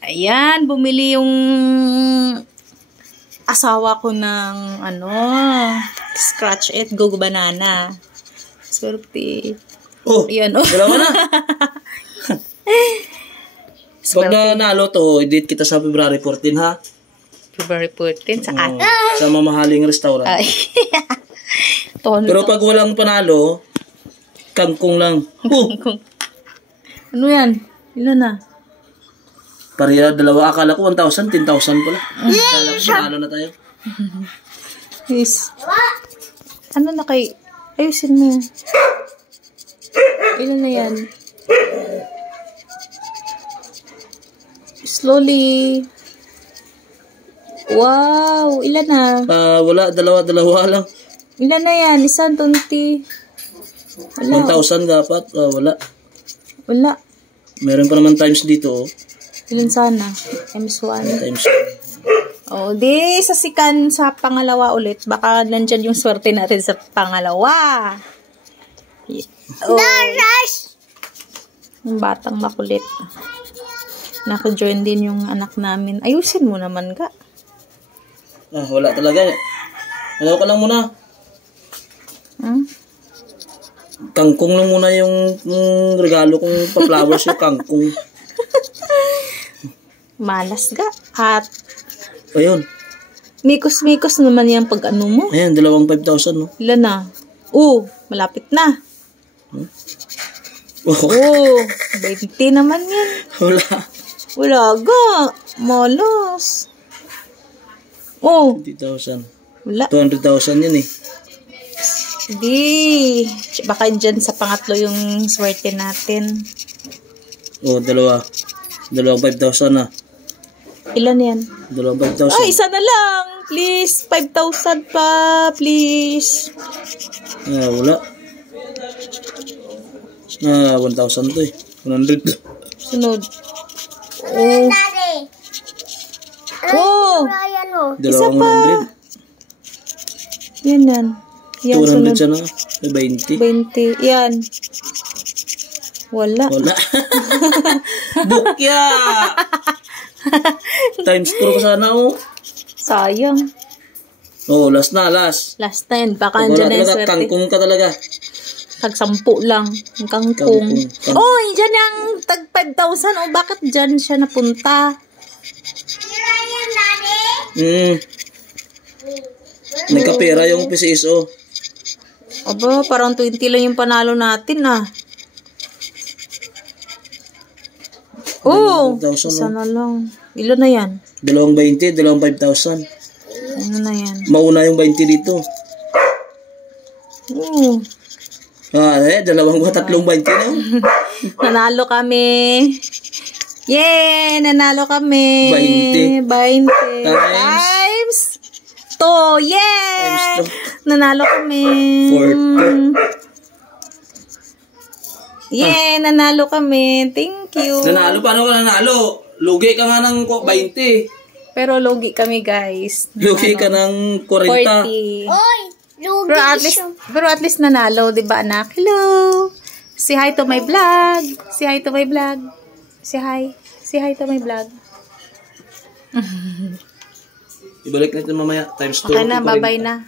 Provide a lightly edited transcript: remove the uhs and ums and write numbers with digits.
Ayan, bumili yung asawa ko ng scratch it go banana. Swerte. Oh, ayan, oh. Dalawa na. Pag nanalo to, edit kita sa February 14, ha? February 14, saan? Sa mamahaling restaurant. Ay. Pero pag walang panalo, kangkong lang. Ano yan? Ilan na? Pareha, dalawa. Akala ko 1,000, 10,000 pala. Akala ko panalo na tayo. Yes. Ano na kay... Ayusin mo. Ilan na yan? Slowly. Wow! Ilan na? Wala. Dalawa lang. Ilan na yan? 120. Wala. 1,000 dapat. Wala. Wala. Meron pa naman times dito. Oh. Ilan sana? M1. Times. Oh, di sa sikan sa pangalawa ulit. Baka nandyan yung swerte natin sa pangalawa. Oh. Yung batang makulit. Naka-join din yung anak namin. Ayusin mo naman ka. Wala talaga. Alaw ka lang muna. Kangkong lang muna yung regalo kong pa-flowers yung kangkong. Malas ka. At ayun. Mikos-mikos naman yan pag ano mo. Ayan, 5,000 no. Ilan na? Malapit na. Oh, 20 naman yan. Wala ga. Malas. 50,000. Wala. 200,000 yan eh. Hindi. Baka dyan sa pangatlo yung swerte natin. Dalawa. 5,000 na. Ilan yan? 5,000. Ay, isa na lang. Please. 5,000 pa. Please. Wala. 1,000 to eh. 100. Sunod. Isa pa. 100. Yan. 200 siya na. 20. 20. Yan. Wala. Bukya! Times 4 ka sana Sayang. Last na. Last na yun. Baka andyan na yung swerte. Kangkong ka talaga. Tag 10 lang. Ang kangkong. Dyan yung tag 5,000. Bakit dyan siya napunta? Nagkapera yung PCSO. Aba, parang 20 lang yung panalo natin isa na lang. Ilan na yan? 20, 5,000. Ano na yan? Mauna yung 20 dito. Tatlong 20 na. Nanalo kami. Yay! Nanalo kami. 20. Times 2. Yay! Nanalo kami. 40. Yay! Nanalo kami. Thank you. Nanalo? Paano ka nanalo? Lugi ka nga ng 20. Pero lugi kami, guys. Lugi ka ng 40. 40. Pero at least nanalo, 'di ba, anak? Hello. Say hi to my vlog. Say hi to my vlog. Say hi. Say hi to my vlog. Ibalik natin mamaya times 2. Okay na, bye-bye na.